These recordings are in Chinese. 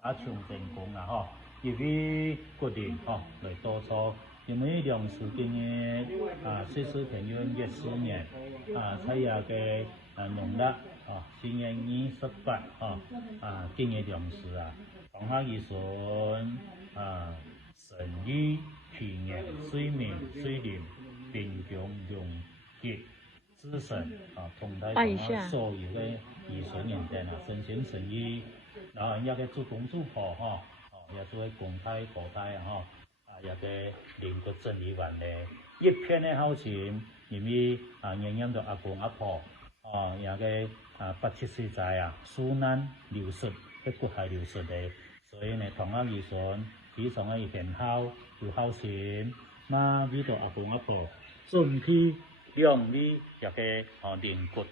啊像成功啦吼，因为决定吼来督促，因为梁氏今年逝世田园14年蔡爷嘅农历4月28今年梁氏同下以顺神医体验水面水灵平强用吉之神同大所有嘅医水年代神仙神医，然後一個做公主婆也做喺公胎婆胎一個靈骨真理員咧，一片嘅好錢，因為影響到阿公阿婆一個80歲仔受難流失，嘅骨骸流失咧，所以呢同阿醫生非常嘅賢孝有孝心，為到阿公阿婆準備兩位一個靈骨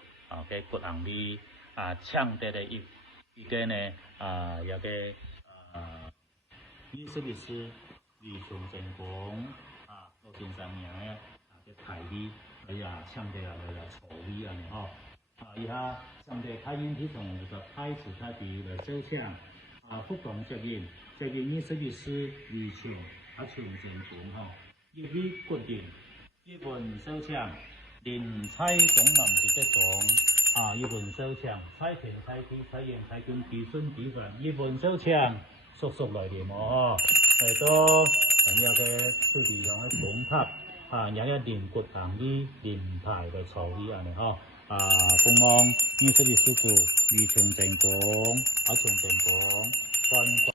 嘅骨紅味搶得嘅一個呢一個21世李崇成功羅先生名嘅太味，搶得草味安尼以下搶得太遠體重就太子太弟來收搶不同責任21世李崇崇成功一位決定一份收搶連蔡總南是得種一份收搶蔡平蔡地蔡英蔡君基順基份一份收搶速速來點嚟到人家嘅土地上嘅公塔有一連骨行醫連排嘅草醫安尼鳳凰21世故李崇成功崇成功